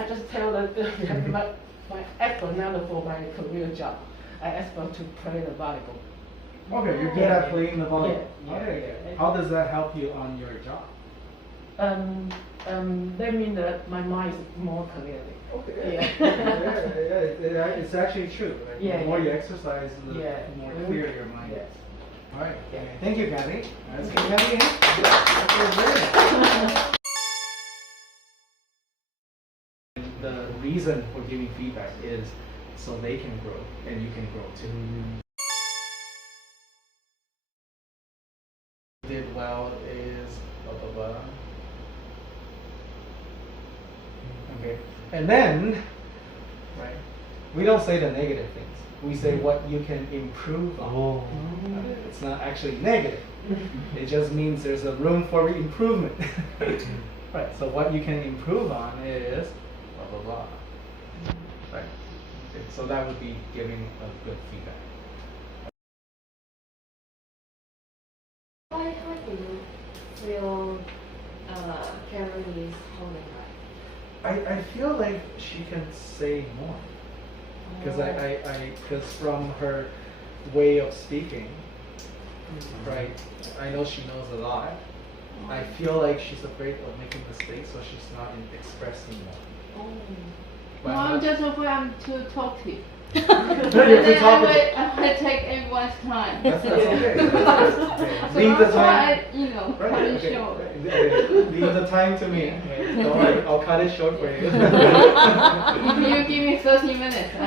I just tell them my effort now for my career job. I ask them to play the volleyball. Okay, you're good at playing the volleyball. Yeah, Okay. yeah. How does that help you on your job? That means that my mind is more clearly. Okay. Yeah. It's actually true. Right? Yeah, The more yeah. you exercise, the more clear your mind Yeah. is. All right. Yeah. Thank you, Kathy. Let's give Kathy a hand. The reason for giving feedback is so they can grow and you can grow too. Did well is blah blah blah. Okay, and then, right, we don't say the negative things. We say what you can improve on. It's not actually negative. It just means there's a room for improvement. Right, so what you can improve on is blah blah blah. Right, okay, so that would be giving a good feedback. Why do you feel Karen is holding back? I feel like she can say more. Because because from her way of speaking, right, I know she knows a lot. I feel like she's afraid of making mistakes, so she's not expressing more. But No, I'm just afraid I'm too talkative. You're And too then talkative. I take everyone's time. That's okay. So Leave the that's why time. I, cut Right, it okay. short. Leave the time to me. Okay. Don't worry, I'll cut it short for you. If you give me 30 minutes, I